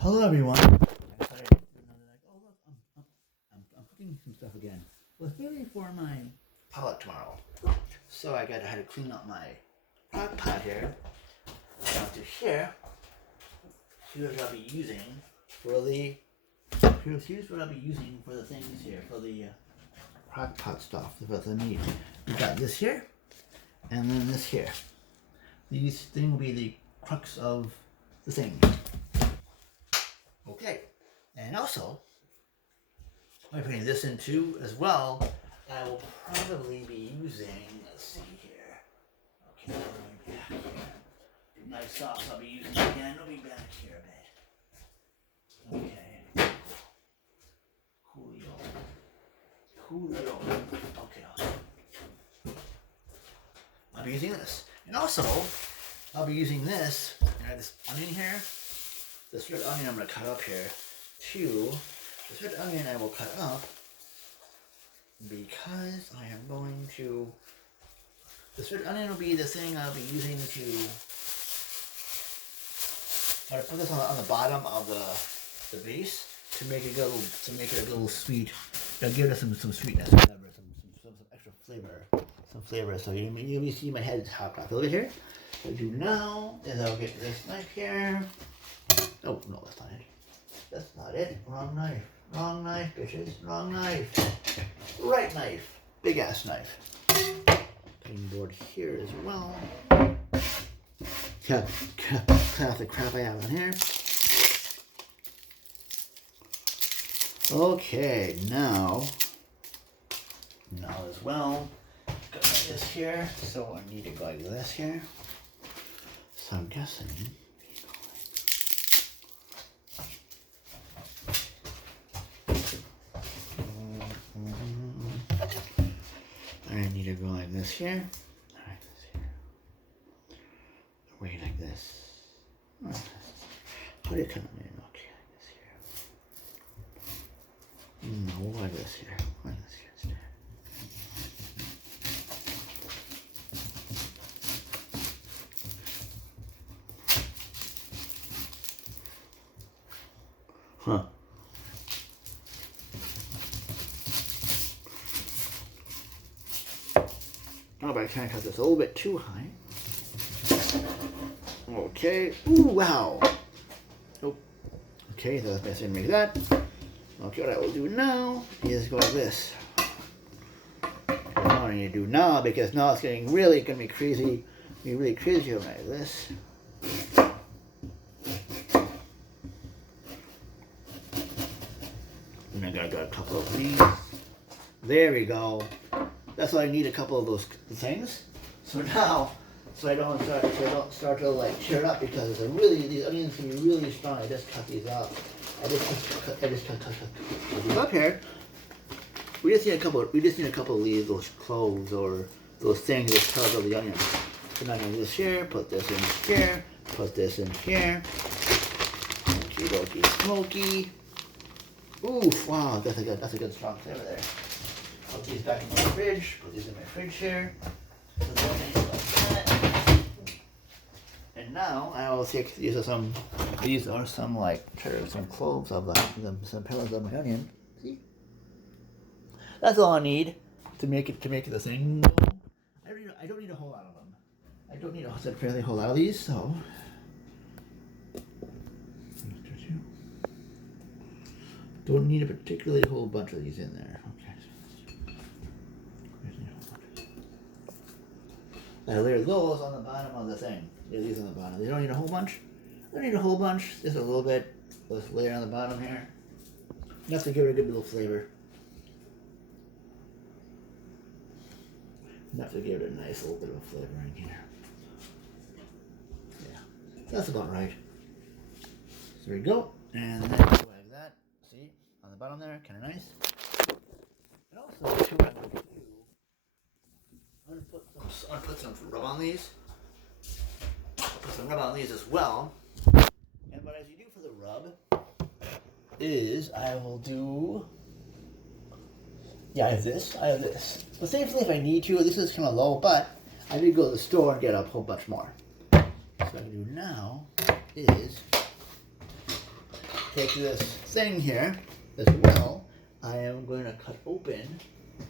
Hello, everyone. I decided to do another oh look, I'm cooking some stuff again. Well, it's really for my potluck tomorrow. So I had to clean up my crock pot here. Down to here. Here's what I'll be using for the. Here's what I'll be using for the things here for the crock pot stuff. What I need. We got this here, and then this here. These things will be the crux of the thing. Okay, and also, I'm putting this in too as well. I will probably be using, let's see here. Okay, we're back here. Nice sauce I'll be using again. I'll be back here a bit. Okay. Coolio. Okay. I'll be using this. And also, I'll be using this. I have this onion here. This red onion I'm going to cut up here too. This red onion I will cut up because I am going to. This red onion will be the thing I'll be using to. I'm going to put this on the bottom of the base to make it a little sweet. It'll give it some sweetness, whatever, some extra flavor. So you see my head is hopped off a little bit here. What I do now is I'll get this knife here. Oh, no, that's not it. That's not it. Wrong knife. Wrong knife, bitches. Wrong knife. Right knife. Big ass knife. Cutting board here as well. Cut off the crap I have on here. Okay, now as well. Got this here. So I need to go like this here. So I'm guessing. I need to go like this here. Alright, this here. Wait, like this. How do you cut it in? Okay, like this here. No, like this here. Like this here instead. Huh. Oh, but I kind of cut this a little bit too high. Okay. Ooh, wow. Oh. Okay, so that's going to make that. Okay, what I will do now is go like this. What I need to do now, because now it's getting really going to be crazy. Be really crazy like this. And I got a couple of these. There we go. That's why I need a couple of those things. So now, so I don't start to like tear it up, because these onions can be really strong. I just cut these up. I just cut these up here. We just need a couple of these, those cloves or those things that cover the onions. So now I'm gonna do this here, put this in here, put this in here. Okie smoky. Oof! Wow, that's a good strong flavor there. Put these back in my fridge. Put these in my fridge here. So like that. And now I will take these are some like some cloves of some pellets of my onion. See? That's all I need to make it the thing. I don't need a whole lot of them. I don't need a fairly whole lot of these, so. Don't need a particularly whole bunch of these in there. I layer those on the bottom of the thing. Yeah, these on the bottom. They don't need a whole bunch. They don't need a whole bunch. Just a little bit. Let's layer on the bottom here. Enough to give it a good little flavor. Enough to give it a nice little bit of flavor in here. Yeah, that's about right. So there we go. And then go like that. See? On the bottom there, kind of nice. And also, too, I'm going to put some rub on these. Put some rub on these as well. And what I do for the rub is I will do. Yeah, I have this. But safely if I need to. This is kind of low, but I did go to the store and get a whole bunch more. So what I can do now is take this thing here as well. I am going to cut open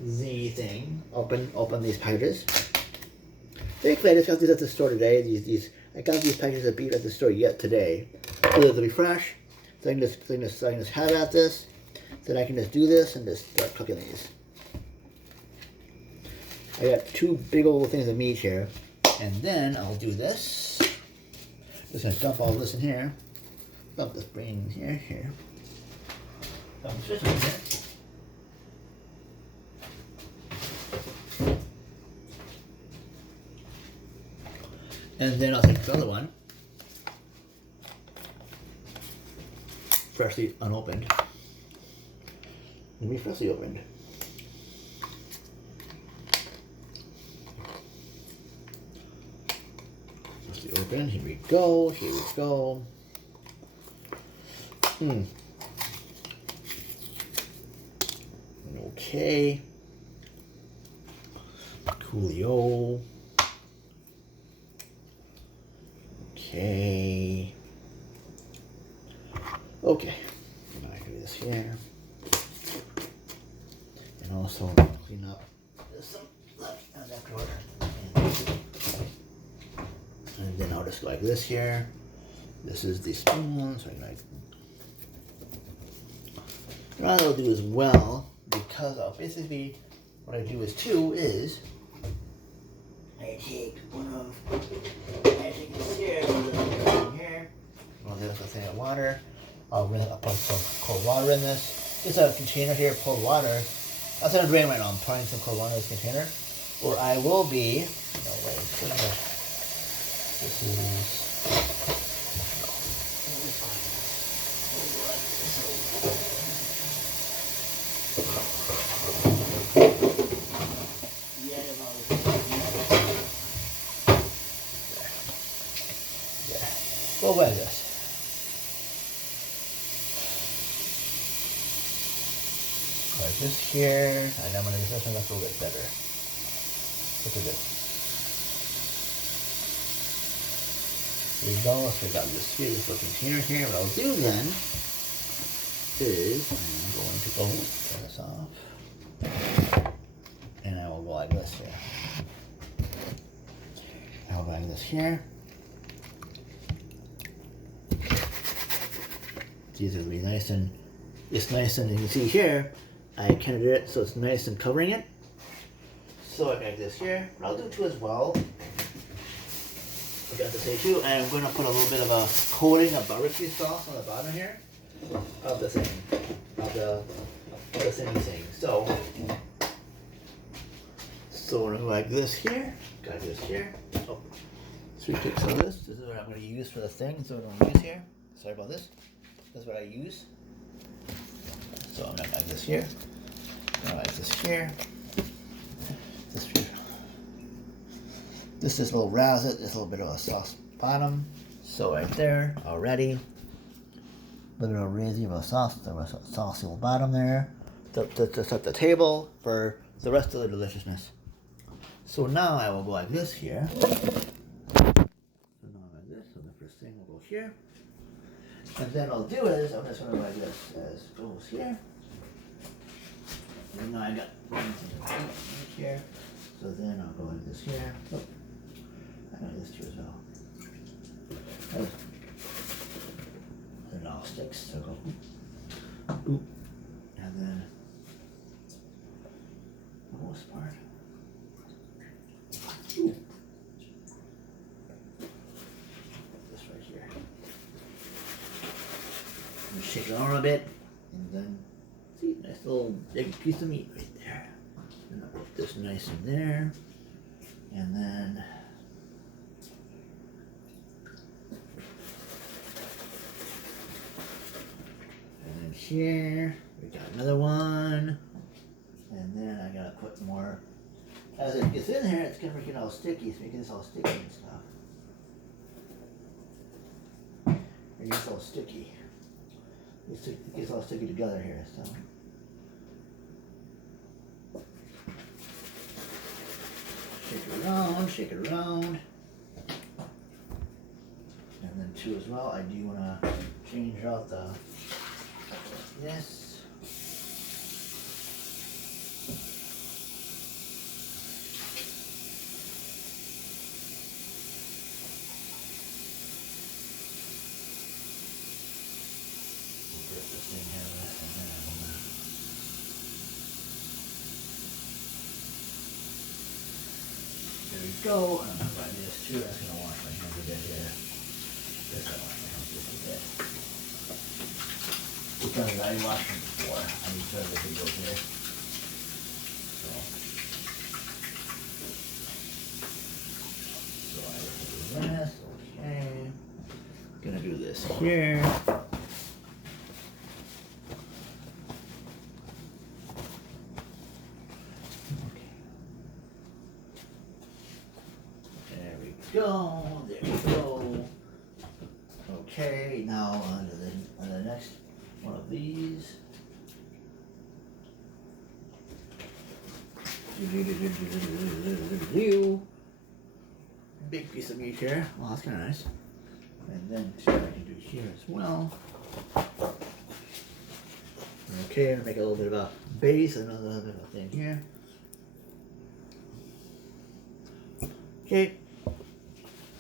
the thing. Open these packages. Basically, I just got these at the store today. I got these packages of beef at the store yet today. So they'll be fresh. So I can just have at this. Then I can just do this and just start cooking these. I got 2 big old things of meat here. And then I'll do this. Just gonna dump all this in here. Dump this brain in here. Dump this in here. And then I'll take the other one. Freshly unopened. Let me freshly opened. Freshly open. Here we go. Here we go. Okay. Coolio. Okay. Okay. I'm gonna do this here. And also clean up this and that drawer. And then I'll just go like this here. This is the spoon, so I can like. What I'll do as well, because I'll basically what I do is I take this here, put it in here. I'll do this thing of water. I'll put some cold water in this. Just a container here, cold water. That's in a drain right now. I'm pouring some cold water in this container. Or I will be. No wait. This is. Go like this. Like this here, and I'm going to use this one that's a little bit better. Look at this. There you go. So we got this here, this little container here. What I'll do then is I'm going to go turn this off, and I will go like this here. I'll go like this here. These are really nice and it's nice, and you can see here I kind of did it so it's nice and covering it. So I got this here. What I'll do too as well, I got to say too, I'm going to put a little bit of a coating of barbecue sauce on the bottom here of the thing, of the thingy thing. So we're going to go like this here. Got this here. Oh, so we take some of this. This is what I'm going to use for the thing. This is what I'm going to use here. Sorry about this. That's what I use. So I'm gonna like this here. I'm gonna like this here. This here. This is a little roused. There's a little bit of a sauce bottom. So right there already. A little bit of raising of a sauce. There was a saucy little bottom there. To set the table for the rest of the deliciousness. So now I will go like this here. So now like this. So the first thing will go here. And then I'll do is, I'm just going to like this as goes here. And now I got something here. So then I'll go like this here. Oh, I got this too as well. And it all sticks, so go oop. And then the most part. Ooh. Shake it on a bit, and then see, nice little big piece of meat right there. And I'll put this nice in there, and then here we got another one, and then I gotta put more. As it gets in here, it's gonna make it all sticky. It's making this all sticky and stuff. It gets all sticky. It gets all sticky together here, so. Shake it around. And then too as well, I do want to change out the this. There we go. I'm gonna buy this too. I'm gonna wash my hands a bit here. This I wash my hands just a bit. Because I washed them before. I need to start the video here. So I will do this. Okay. Gonna do this here. Go, there we go. Okay, now on to the next one of these. Big piece of meat here. Well, that's kind of nice. And then see what I can do here as well. Okay, I'm gonna make a little bit of a base, another bit of a thing here. Okay.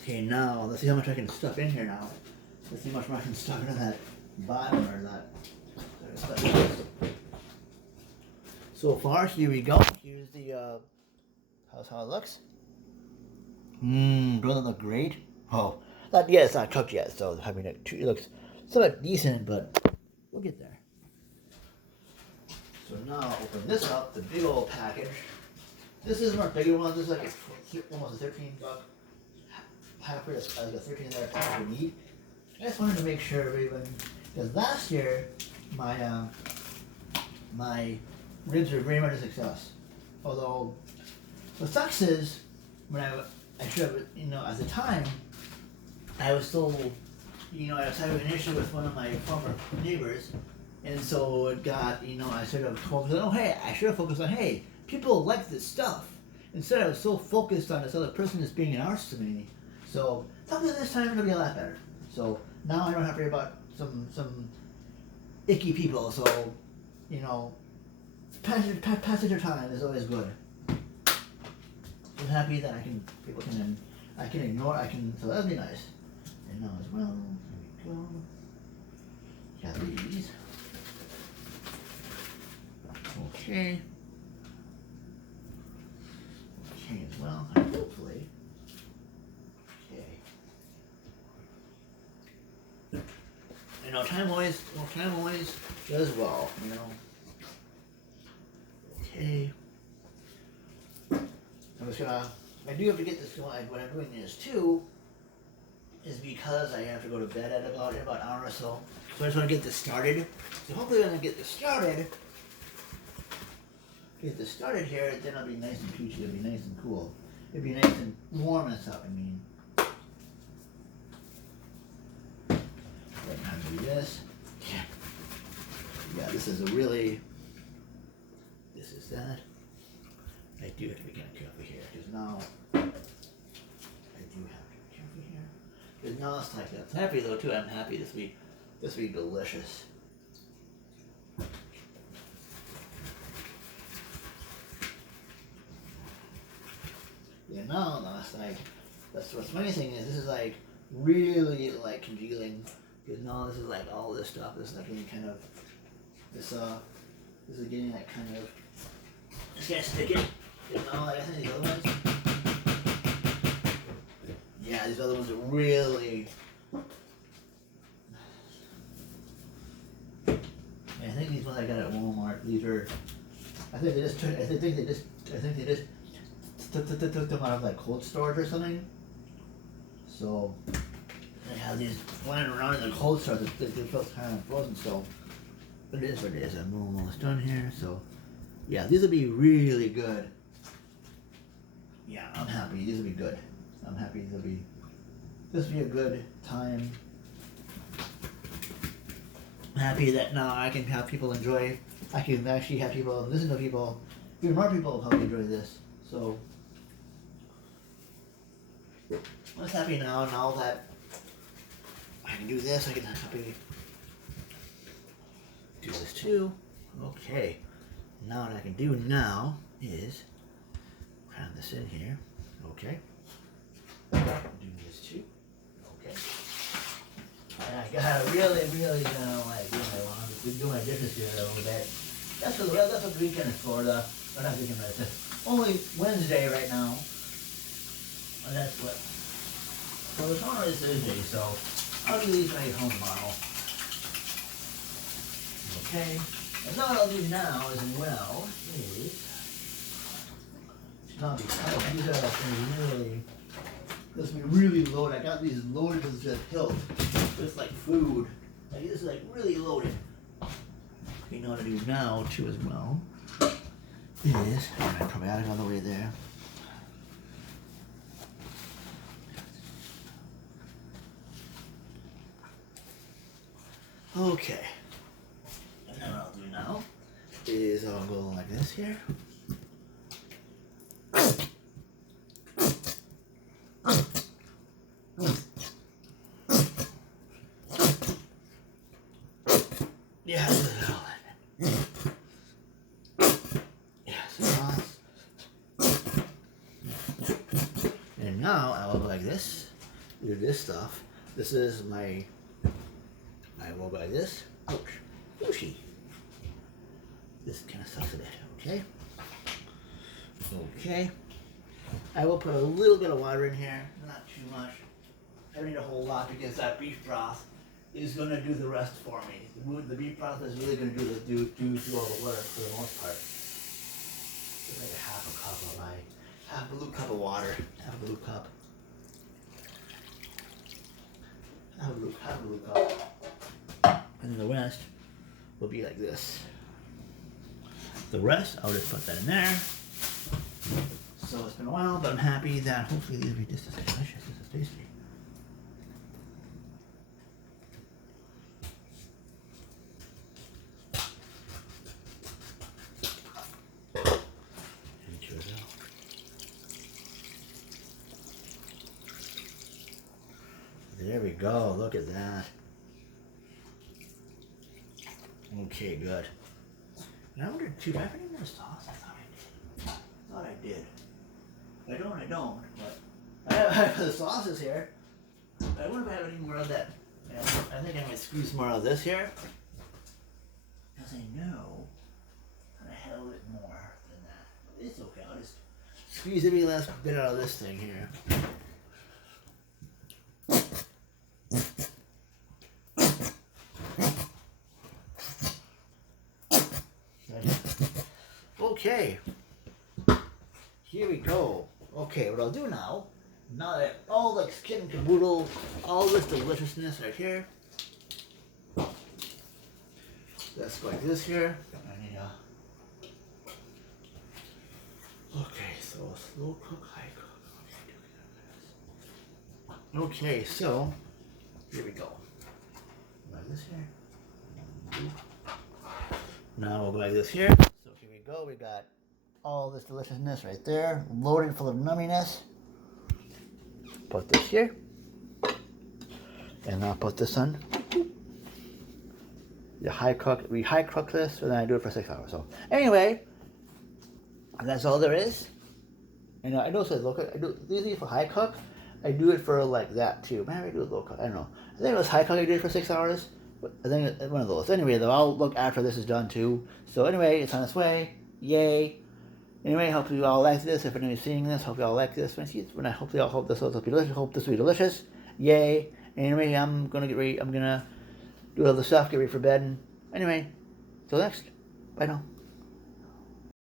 Okay, now let's see how much I can stuff in here now. Let's see how much more I can stuff into that bottom or that. So far, here we go. Here's the how it looks. Doesn't it look great? Oh, not yet. It's not cooked yet, so I mean it looks somewhat decent, but we'll get there. So now open this up, the big old package. This is our bigger one. This is like almost a $13 packer, like a $13 pack of meat. I just wanted to make sure everyone, because last year my my ribs were very much a success. Although what sucks is when I should have, at the time I was still, I was having an issue with one of my former neighbors, and so it got, I sort of focused on, I should have focused on, hey, people like this stuff. Instead, I was so focused on this other person that's being an arse to me. So, hopefully this time it'll be a lot better. So, now I don't have to worry about some icky people. So, passage of time is always good. I'm happy that I can ignore, so that'd be nice. And now as well, there we go. Got these. Okay. Okay as well, hopefully. Okay. Time always does well, Okay. I do have to get this going. What I'm doing this too is because I have to go to bed at about an hour or so. So I just want to get this started. So hopefully when I get this started here, then it'll be nice and peachy, it'll be nice and cool. It'll be nice and warm and stuff, Right now I'm doing this. Yeah, this is that. I do have to be careful here, because now, Because now it's like that. I'm happy though too, I'm happy this week. This will be delicious. No, it's like, that's what's amazing is this is like really like congealing. Because now this is like all this stuff is like getting kind of, this is getting like kind of, it's gonna stick it. Like I think these other ones, yeah, these other ones are really, I think these ones I got at Walmart, these are, I think they just took them out of like cold storage or something. So they have these lying around in the cold storage. They feel kind of frozen. So but it is what it is. I'm almost done here. So yeah, these will be really good. Yeah, I'm happy. These will be good. I'm happy. This will be a good time. I'm happy that now I can have people enjoy. I can actually have people listen to people. Even more people help me enjoy this. So I'm just happy now that I can do this. I can happy do this too. Okay. Now what I can do now is cram this in here. Okay. Do this too. Okay. And I gotta really like do my laundry, do my dishes here a little bit. That's what the weekend is for. Or not weekend, but it's only Wednesday right now. And that's what. So tomorrow is Thursday, so I'll do these when I get home tomorrow. Okay. And now what I'll do now as well is not be these are like this be really loaded. I got these loaded to the hilt with like food. Like this is like really loaded. You know what I do now too as well is I probiotic all the way there. Okay. And then what I'll do now is I'll go like this here. Yes, yes. And now I will go like this. Do this stuff. This is my. I will go like this. Ouch. Ooshy. This kind of sucks a bit. Okay. Okay. I will put a little bit of water in here. Not too much. I don't need a whole lot because that beef broth is going to do the rest for me. The beef broth is really going to do all the work for the most part. Just like a half a blue cup of water. Half a blue cup. Half a blue cup. And the rest will be like this. The rest, I'll just put that in there. So it's been a while, but I'm happy that hopefully these will be just as delicious as it's tasty. There we go, look at that. Okay, good. And I wondered too, do I have any more sauce? I thought I did. If I don't, but I have the sauces here. But I wonder if I have any more of that. I think I might squeeze more of this here. Because I know that I have a bit more than that. It's okay, I'll just squeeze every last bit out of this thing here. Okay, here we go. Okay, what I'll do now that all the skin and caboodle, all this deliciousness right here, let's go like this here. I need okay, so slow cook, high cook. Okay, so here we go. Like this here. Now we'll go like this here. So here we go. We got all this deliciousness right there, loaded full of numminess. Put this here, and I'll put this on. We high cook this, and then I do it for 6 hours. So anyway, that's all there is. And I know it says low cook. I do usually for high cook. I do it for like that too. Maybe I do it low cook. I don't know. I think it was high cook. I did it for 6 hours. I think it's one of those. Anyway, though, I'll look after this is done too. So anyway, it's on its way. Yay. Anyway, hope you all like this. If anybody's seeing this, hope you all like this. When I hope this will be delicious. Hope this will be delicious. Yay. Anyway, I'm gonna get ready. I'm gonna do all the stuff, get ready for bed. And anyway, till next. Bye now.